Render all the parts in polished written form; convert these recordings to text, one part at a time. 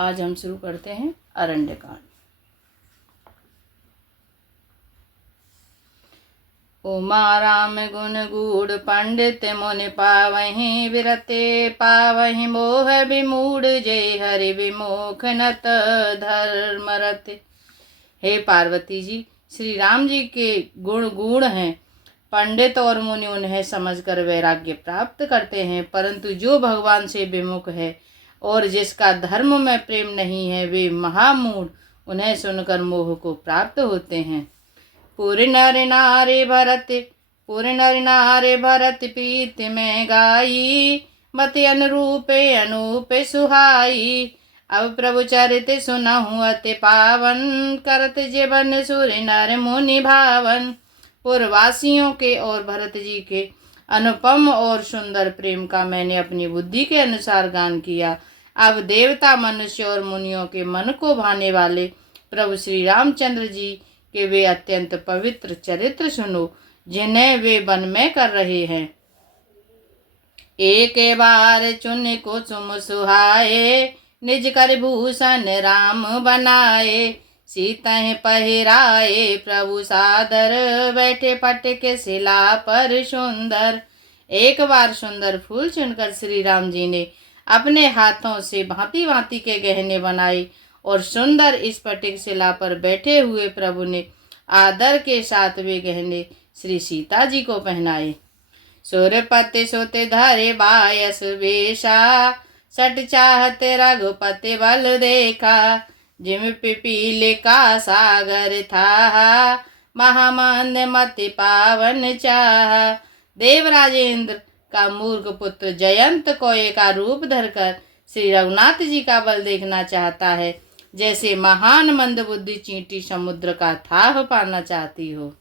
आज हम शुरू करते हैं अरण्यकांड। उमा राम गुण गूढ़ पंडित मुनि पावहि विरते पावहि मोह विमूढ़ जय हरि विमुख नत धर्म रते। हे पार्वती जी, श्री राम जी के गुण गूढ़ हैं। पंडित और मुनि उन्हें समझकर वैराग्य प्राप्त करते हैं, परंतु जो भगवान से विमुख है और जिसका धर्म में प्रेम नहीं है वे महामूढ़ उन्हें सुनकर मोह को प्राप्त होते हैं। पूरी नर नारे भरत प्रीति में गाई मति अनुरूपे अनूपे सुहाई। अब प्रभु चरित सुनहु अति पावन करत जीवन सूर्य नर मुनि भावन। पूर्ववासियों के और भरत जी के अनुपम और सुंदर प्रेम का मैंने अपनी बुद्धि के अनुसार गान किया। अब देवता मनुष्य और मुनियों के मन को भाने वाले प्रभु श्री रामचंद्र जी के वे अत्यंत पवित्र चरित्र सुनो, जिन्हें वे वन में कर रहे हैं। एक बार चुन को चुम सुहाए निज कर भूषण राम बनाए। सीता पहिराए प्रभु सादर बैठे पट के शिला पर सुंदर। एक बार सुंदर फूल चुनकर श्री राम जी ने अपने हाथों से भांति भांति के गहने बनाए और सुंदर इस पटिक शिला पर बैठे हुए प्रभु ने आदर के साथ वे गहने श्री सीता जी को पहनाए। सूर्यपति सोते धरे बायस वेशा सट चाहते रघुपति बल देखा। जिम पिपीले का सागर था महामंद मति पावन चाह। देवराजेंद्र का मूर्ख पुत्र जयंत को एक रूप धरकर श्री रघुनाथ जी का बल देखना चाहता है, जैसे महान मंद बुद्धि चींटी समुद्र का थाह पाना चाहती हो।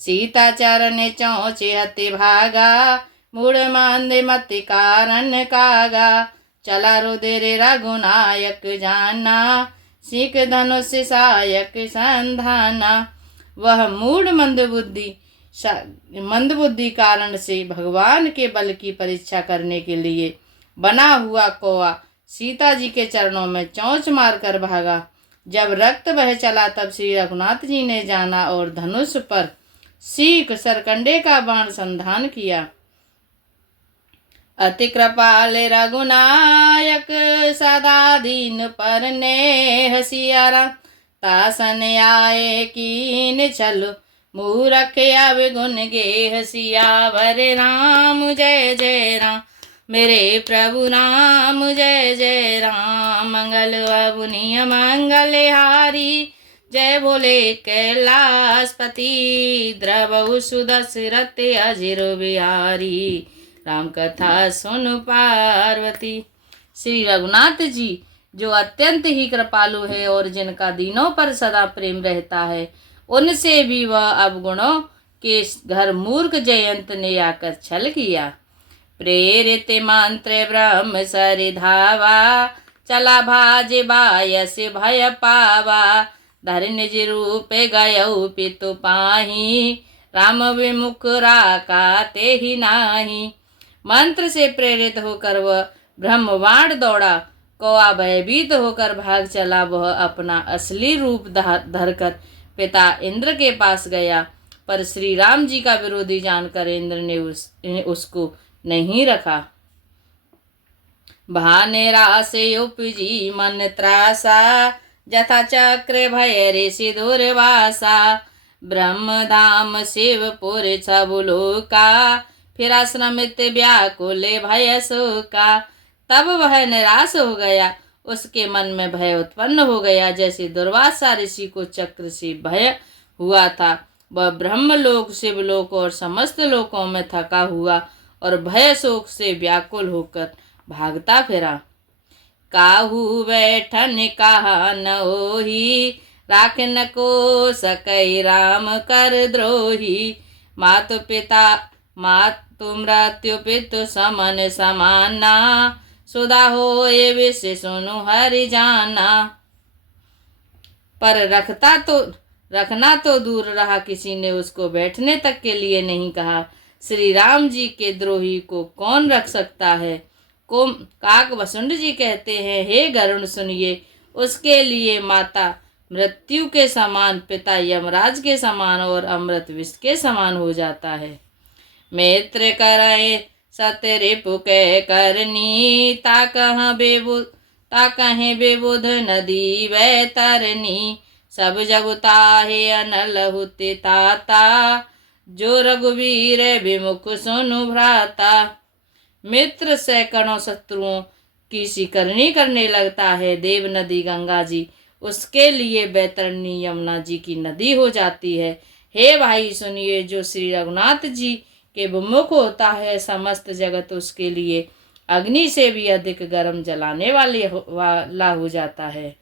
सीता चरण चौचे हते भागा मूढ़ मंद मति कारण कागा। चला रुधिर रघुनायक जाना सीख धनुष सायक संधाना। वह मूढ़ मंदबुद्धि कारण से भगवान के बल की परीक्षा करने के लिए बना हुआ कौआ सीता जी के चरणों में चोंच मारकर भागा। जब रक्त बह चला तब श्री रघुनाथ जी ने जाना और धनुष पर सीख सरकंडे का बाण संधान किया। अति कृपाल रघुनायक सदा दीन पर नेह सियारा। तासन आए कीन चलो मूरख अवगुण गेह सियावर राम जय जय राम। मेरे प्रभु राम जय जय राम। मंगल अवनीय मंगल हारी जय बोले कैलाशपति। द्रवहु सुदशरथ अजिर बिहारी राम कथा सुन पार्वती। श्री रघुनाथ जी जो अत्यंत ही कृपालु है और जिनका दीनों पर सदा प्रेम रहता है, उनसे भी वह अवगुणों के घर मूर्ख जयंत ने आकर छल किया। प्रेरित मंत्र ब्रह्म सरि धावा चला भाज बायस भय पावा। धर निज रूप गयौ पितु पाही राम विमुख राका ते ही नाही। मंत्र से प्रेरित होकर वह ब्रह्मवाण दौड़ा। कौआ भयभीत होकर भाग चला। वह अपना असली रूप धरकर पिता इंद्र के पास गया, पर श्री राम जी का विरोधी जानकर इंद्र ने उसको नहीं रखा। भानेरासे उपजी मन त्रासा जथा चक्र भय ऋषि दुर्वासा। ब्रह्मधाम शिवपुर छबुलोका फिर आश्रमित व्याकुल भय शोका। तब वह निराश हो गया, उसके मन में भय उत्पन्न हो गया, जैसे दुर्वासा ऋषि को चक्र से भय हुआ था। वह ब्रह्मलोक शिवलोक और समस्त लोकों में थका हुआ और भय शोक से व्याकुल होकर भागता फिरा। काहू बैठन कहा न ओही राख न को सकई राम कर द्रोही। मातु मृत्यु पितु समन समाना सुधा हो ये विषय सुनु हरि जाना। पर रखना तो दूर रहा, किसी ने उसको बैठने तक के लिए नहीं कहा। श्री राम जी के द्रोही को कौन रख सकता है? काक वसुंड जी कहते हैं, हे गरुण सुनिए, उसके लिए माता मृत्यु के समान, पिता यमराज के समान और अमृत विष के समान हो जाता है। मित्र करे सत्य रिपु के करनी, ता कहें बेबुध नदी वह तरनी। सब जब ताहे अनल हुते ताता, जो रघुवीर विमुख सुनु भ्राता। मित्र सैकड़ों शत्रुओं की शिकरनी करने लगता है, देव नदी गंगा जी उसके लिए बैतरणी यमुना जी की नदी हो जाती है। हे भाई सुनिए, जो श्री रघुनाथ जी के विमुख होता है, समस्त जगत उसके लिए अग्नि से भी अधिक गर्म जलाने वाला हो जाता है।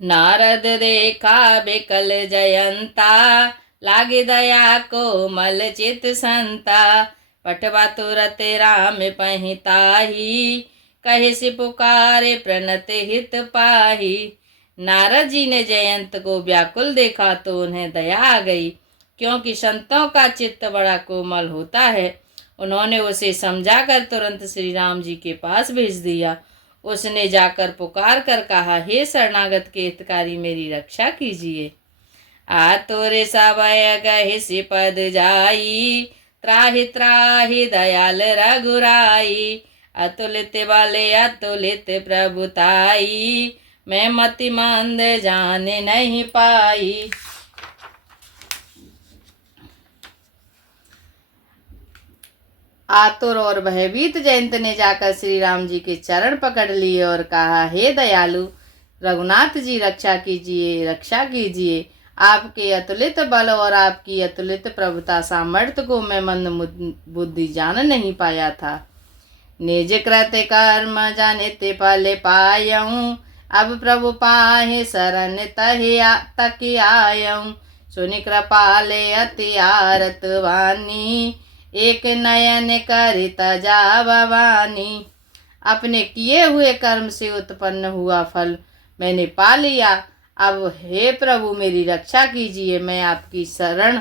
नारद देखा बेकल जयंता, लागे दया को मल चित संता। पठवा तुरत राम पहिताही, कहे से पुकारे प्रणत हित पाही। नारद जी ने जयंत को व्याकुल देखा तो उन्हें दया आ गई, क्योंकि संतों का चित्त बड़ा कोमल होता है। उन्होंने उसे समझाकर तुरंत श्री राम जी के पास भेज दिया। उसने जाकर पुकार कर कहा, हे शरणागत के हितकारी, मेरी रक्षा कीजिए। आ तोरे सवय गहे से पद जाई, त्राहि त्राहि दयाल रघुराई। अतुलित बले अतुलित प्रभुताई, मैं मति मंद जान नहीं पाई। आतुर और भयभीत जयंत ने जाकर श्री राम जी के चरण पकड़ लिए और कहा, हे दयालु रघुनाथ जी, रक्षा कीजिए, रक्षा कीजिए। आपके अतुलित बल और आपकी अतुलित प्रभुता सामर्थ्य को मैं मंद बुद्धि जान नहीं पाया था। निज कृत कर्म जनित फल पायऊं, अब प्रभु पाहे शरण तक आयऊं। सुनि कृपाले अति आरत वानी, एक नयन करित जा भवानी। अपने किए हुए कर्म से उत्पन्न हुआ फल मैंने पा लिया। अब हे प्रभु मेरी रक्षा कीजिए, मैं आपकी शरण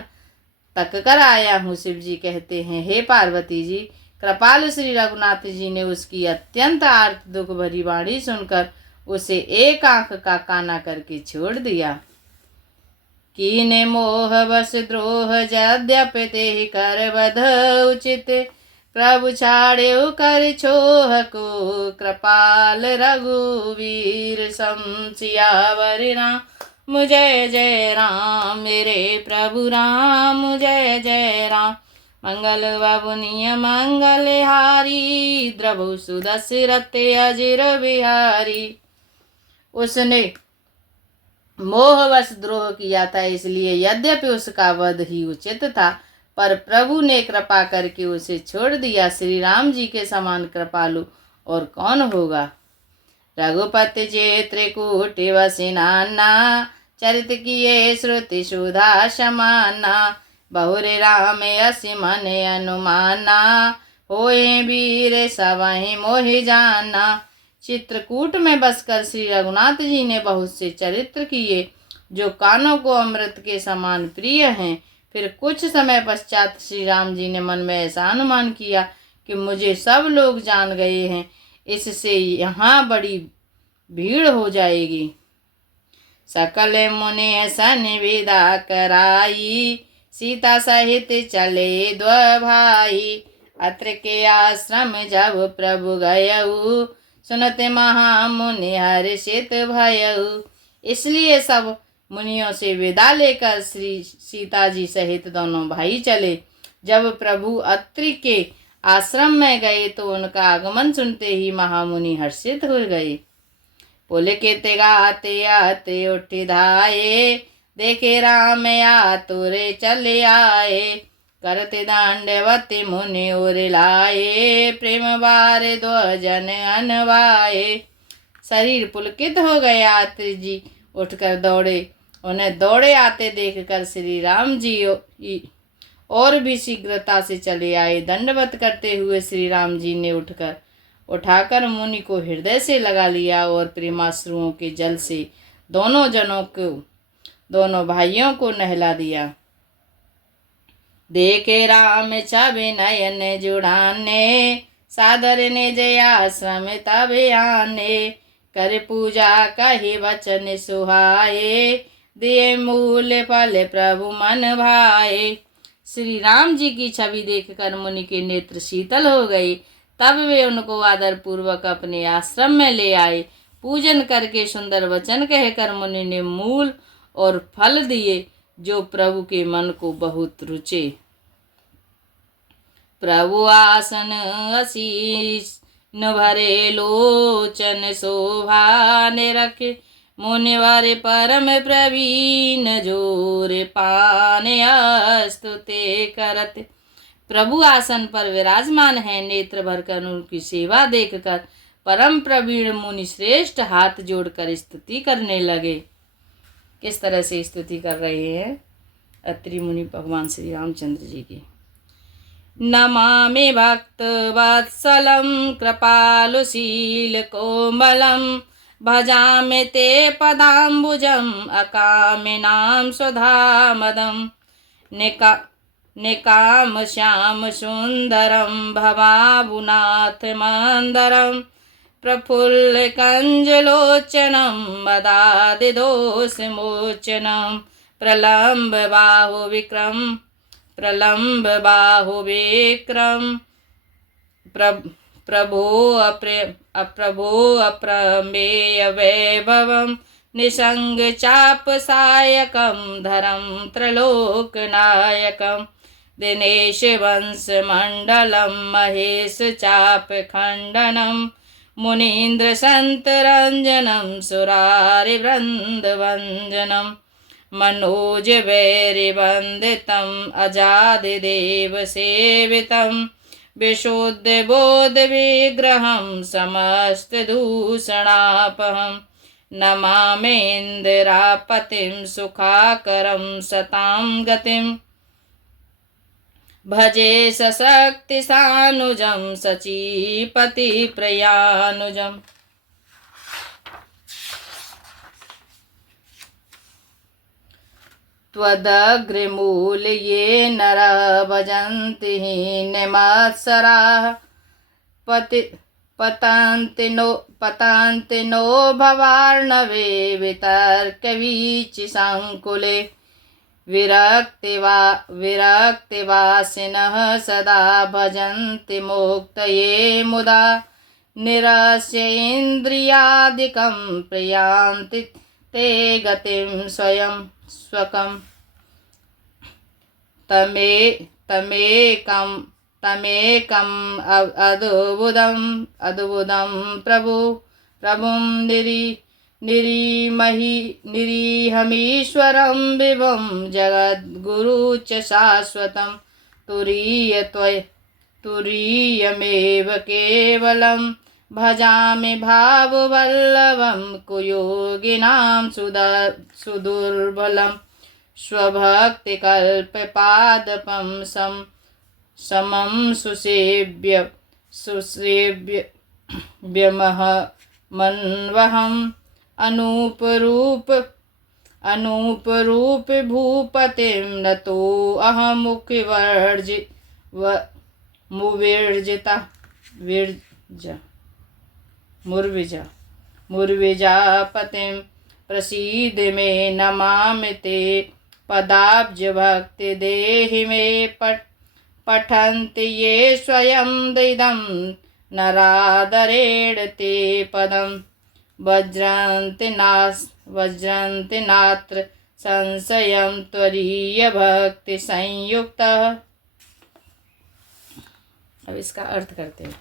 तक कर आया हूँ। शिव जी कहते हैं, हे पार्वती जी, कृपालु श्री रघुनाथ जी ने उसकी अत्यंत आर्त दुख भरी वाणी सुनकर उसे एक आंख का काना करके छोड़ दिया। कीने मोह बस द्रोह यद्यपि ते कर बध उचित, प्रभु छाड़े कर छोह को, कृपाल रघुवीर सम सियावर राम जय जय राम। मेरे प्रभु राम जय जय राम। मंगल बाबुनिय मंगल हारी, द्रभु सुदशरथ अजिर बिहारी। उसने मोहवश द्रोह किया था, इसलिए यद्यपि उसका वध ही उचित था, पर प्रभु ने कृपा करके उसे छोड़ दिया। श्री राम जी के समान कृपालु और कौन होगा। रघुपति जे त्रिकूट वसिनाना, चरित किए श्रुति सुधा समाना। बहुरे राम असी मन अनुमाना, होए वीर सबहि मोहि जाना। चित्रकूट में बसकर श्री रघुनाथ जी ने बहुत से चरित्र किए जो कानों को अमृत के समान प्रिय हैं। फिर कुछ समय पश्चात श्री राम जी ने मन में ऐसा अनुमान किया कि मुझे सब लोग जान गए हैं, इससे यहाँ बड़ी भीड़ हो जाएगी। सकल मुनि सन विदा कराई, सीता सहित चले द्व भाई। अत्र के आश्रम जब प्रभु गयऊ, सुनते महामुनि हर्षित भयऊ। इसलिए सब मुनियों से विदा लेकर श्री सीता जी सहित दोनों भाई चले। जब प्रभु अत्रि के आश्रम में गए तो उनका आगमन सुनते ही महामुनि हर्षित हो गए। पुलकित गाते आते उठ धाये, देखे राम आतुरे चले आए। करते दांडवती मुनि उर लाए, प्रेम बार दो जन अनवाए। शरीर पुलकित हो गया। आत्री जी उठकर दौड़े। उन्हें दौड़े आते देखकर श्री राम जी और भी शीघ्रता से चले आए। दंडवत करते हुए श्री राम जी ने उठाकर मुनि को हृदय से लगा लिया और प्रेमाश्रुओं के जल से दोनों भाइयों को नहला दिया। देखे राम छवि नयन जुड़ाने, सादर ने जय आश्रम तब आने, कर पूजा कही वचन सुहाए, दिए मूल फल प्रभु मन भाए। श्री राम जी की छवि देखकर मुनि के नेत्र शीतल हो गए। तब वे उनको आदर पूर्वक अपने आश्रम में ले आए। पूजन करके सुंदर वचन कहकर मुनि ने मूल और फल दिए, जो प्रभु के मन को बहुत रुचे। प्रभु आसन आशीष न भरे लोचन शोभा ने रखे, मुनिवर परम प्रवीण जोर पाने स्तुते करत। प्रभु आसन पर विराजमान है, नेत्र भरकर उनकी सेवा देखकर परम प्रवीण मुनि श्रेष्ठ हाथ जोड़कर स्तुति करने लगे। किस तरह से स्तुति कर रहे हैं? अत्रि मुनि भगवान श्री रामचंद्र जी की। नमामि भक्त वत्सलं कृपालुशील कोमलं, भजामि ते पदाम्बुजम् अकामिनां स्वधामदम्। निकाम श्याम सुंदरं भवाबुनाथ मंदरं, प्रफुल्ल कंजलोचनं मदादिदोषमोचनं, प्रलम्ब बाहु विक्रम प्रभो अप्रमेय वैभवं, निसंग चाप सायकं धरं त्रलोकनायकं, दिनेश वंश मंडलम महेश चाप खंडनम, मुनीन्द्र संत रंजनम सुरारि वृंद वंजनम, मनोज वैरि वंदितम अजादि देव सेवितम, विशुद्ध बोध विग्रहं समस्त दूषणापहम्, नमामीन्द्रापतिं सुखाकरं सतां गतिम्, भजे सशक्ति सानुजं सचीपति प्रयानुजम्। त्वदग्रमूल ये नरः भजन्ति हीनमत्सराः, पतन्ति नो भवार्णवे वितर्कवीचिसङ्कुले, विरक्तिवासिनः सदा भजन्ति मुक्तये मुदा, निरस्य इन्द्रियादिकं प्रयान्ति ते गतिं स्वयं स्वकम्। तमेकम् अद्भुतं प्रभुं निरीहमीश्वरं विभुं जगद्गुरु च शाश्वतं, तुरीयमेव केवलं भजामि भाववल्लभं, कुयोगिनां सुदुर्बलं, स्वभक्तिकल्पपादपं समं सुसेव्यमहमन्वहम्, अनूपरूप भूपतिं नतो मुर्विजापतिं, प्रसीद मे नमामि ते पदाब्ज भक्ति देहि मे, पठन्ति ये स्वयं दिदं नरादरेण ते पदम्, वज्रन्ति नात्र संशयं त्वरीय भक्ति संयुक्तः। अब इसका अर्थ करते हैं।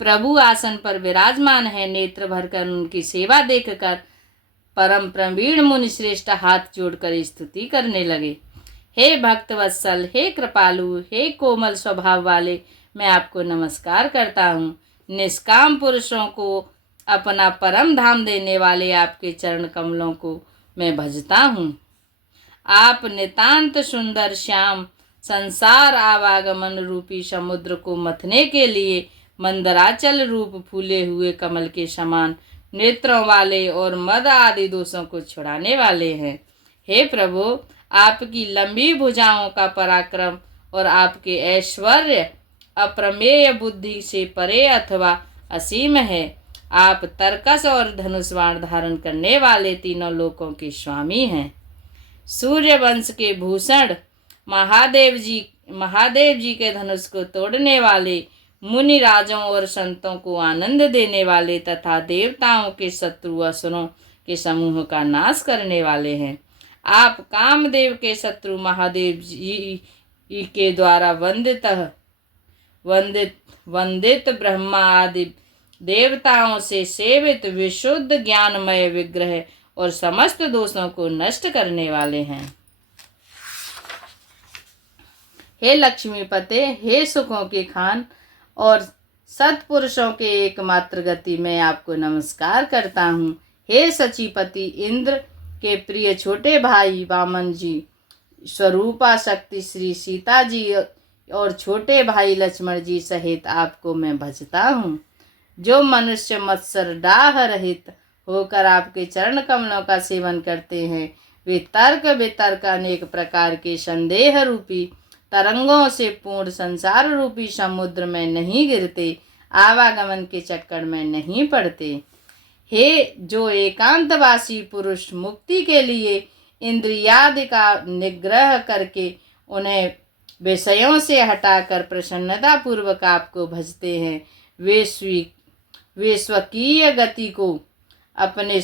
प्रभु आसन पर विराजमान है, नेत्र भरकर उनकी सेवा देखकर परम प्रवीण मुनि श्रेष्ठ हाथ जोड़कर स्तुति करने लगे। हे भक्त वत्सल, हे कृपालु, हे कोमल स्वभाव वाले, मैं आपको नमस्कार करता हूँ। निष्काम पुरुषों को अपना परम धाम देने वाले आपके चरण कमलों को मैं भजता हूँ। आप नितांत सुंदर श्याम, संसार आवागमन रूपी समुद्र को मथने के लिए मंदराचल रूप फूले हुए कमल के समान नेत्रों वाले और मद आदि दोषों को छुड़ाने वाले हैं। हे प्रभु, आपकी लंबी भुजाओं का पराक्रम और आपके ऐश्वर्य अप्रमेय बुद्धि से परे अथवा असीम है। आप तरकस और धनुष बाण धारण करने वाले तीनों लोकों के स्वामी हैं। सूर्य वंश के भूषण महादेव जी के धनुष को तोड़ने वाले, मुनि राजों और संतों को आनंद देने वाले तथा देवताओं के शत्रु असुरों के समूह का नाश करने वाले हैं। आप कामदेव के शत्रु महादेव जी के द्वारा वंदित ब्रह्मा आदि देवताओं से सेवित विशुद्ध ज्ञानमय विग्रह और समस्त दोषों को नष्ट करने वाले हैं। हे लक्ष्मीपते, हे सुखों के खान और सत्पुरुषों के एकमात्र गति, मैं आपको नमस्कार करता हूँ। हे सचीपति, इंद्र के प्रिय छोटे भाई वामन जी, स्वरूपा शक्ति श्री सीता जी और छोटे भाई लक्ष्मण जी सहित आपको मैं भजता हूँ। जो मनुष्य मत्सर डाह रहित होकर आपके चरण कमलों का सेवन करते हैं, वे तर्क वितर्क अनेक प्रकार के संदेह रूपी तरंगों से पूर्ण संसार रूपी समुद्र में नहीं गिरते, आवागमन के चक्कर में नहीं पड़ते। हे जो एकांतवासी पुरुष मुक्ति के लिए इंद्रियादि का निग्रह करके उन्हें विषयों से हटाकर प्रसन्नता पूर्वक आपको भजते हैं, वे स्वकीय गति को अपने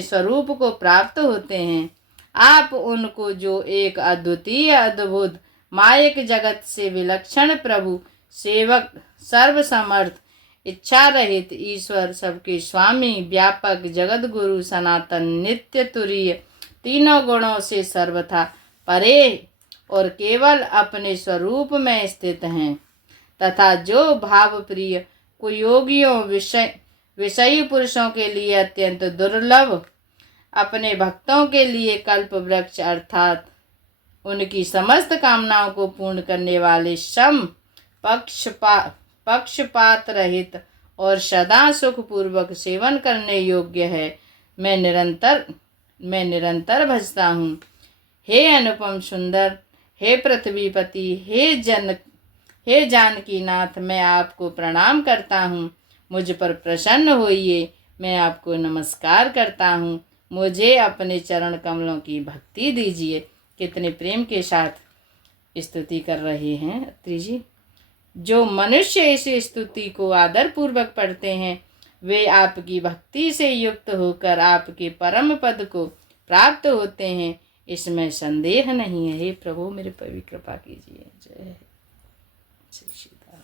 स्वरूप को प्राप्त होते हैं। आप उनको जो एक अद्वितीय अद्भुत मायक जगत से विलक्षण प्रभु सेवक सर्वसमर्थ इच्छा रहित ईश्वर सबके स्वामी व्यापक जगत गुरु सनातन नित्य तुरीय तीनों गुणों से सर्वथा परे और केवल अपने स्वरूप में स्थित हैं तथा जो भाव प्रिय कुयोगियों विषयी पुरुषों के लिए अत्यंत दुर्लभ, अपने भक्तों के लिए कल्प वृक्ष अर्थात उनकी समस्त कामनाओं को पूर्ण करने वाले सम पक्षपात रहित और सदा सुख पूर्वक सेवन करने योग्य है, मैं निरंतर भजता हूँ। हे अनुपम सुंदर, हे पृथ्वीपति, हे जानकी नाथ, मैं आपको प्रणाम करता हूँ। मुझ पर प्रसन्न होइए, मैं आपको नमस्कार करता हूँ। मुझे अपने चरण कमलों की भक्ति दीजिए। कितने प्रेम के साथ स्तुति कर रहे हैं अत्रि जी। जो मनुष्य इस स्तुति को आदर पूर्वक पढ़ते हैं, वे आपकी भक्ति से युक्त होकर आपके परम पद को प्राप्त होते हैं, इसमें संदेह नहीं है। हे प्रभु, मेरे पर भी कृपा कीजिए। जय श्री सीता।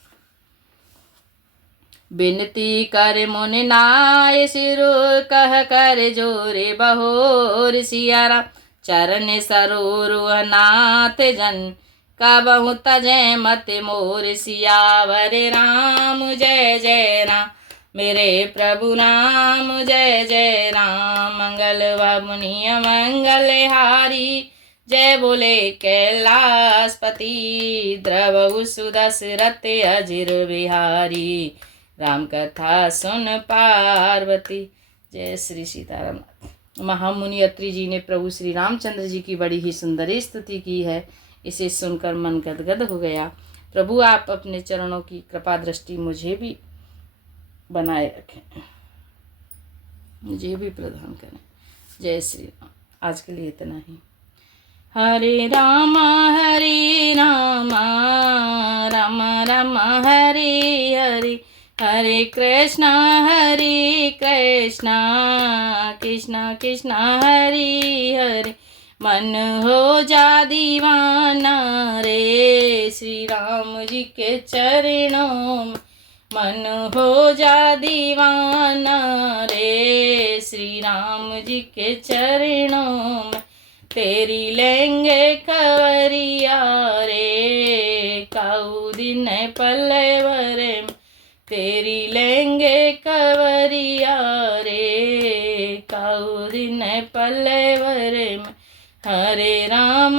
बिनती कर मुनि नाय सिरो कह कर जोरे बहोर सियारा, चरण सरोरुह नाथ जन का बहु तजय मत मोर सियावर राम। जय जय राम मेरे प्रभु राम, जय जय राम। मंगल मुनि मंगल हारी, जय बोले कैलाशपति। द्रवहु सुदशरथ अजिर बिहारी, राम कथा सुन पार्वती। जय श्री सीताराम। महामुनि अत्रि जी ने प्रभु श्री रामचंद्र जी की बड़ी ही सुंदर स्तुति की है। इसे सुनकर मन गदगद हो गया। प्रभु आप अपने चरणों की कृपा दृष्टि मुझे भी बनाए रखें, मुझे भी प्रदान करें। जय श्री राम। आज के लिए इतना ही। हरे राम राम राम हरे हरे, हरे कृष्णा कृष्णा कृष्णा हरे हरे। मन हो जा दीवाना रे श्री राम जी के चरणों में, मन हो जा दीवाना रे श्री राम जी के चरणों में। तेरी लेंगे खवरिया रे काऊ दिन पल्लवरे में, तेरी लेंगे कवरिया रे काऊ दिन पल्लवरे में। हरे राम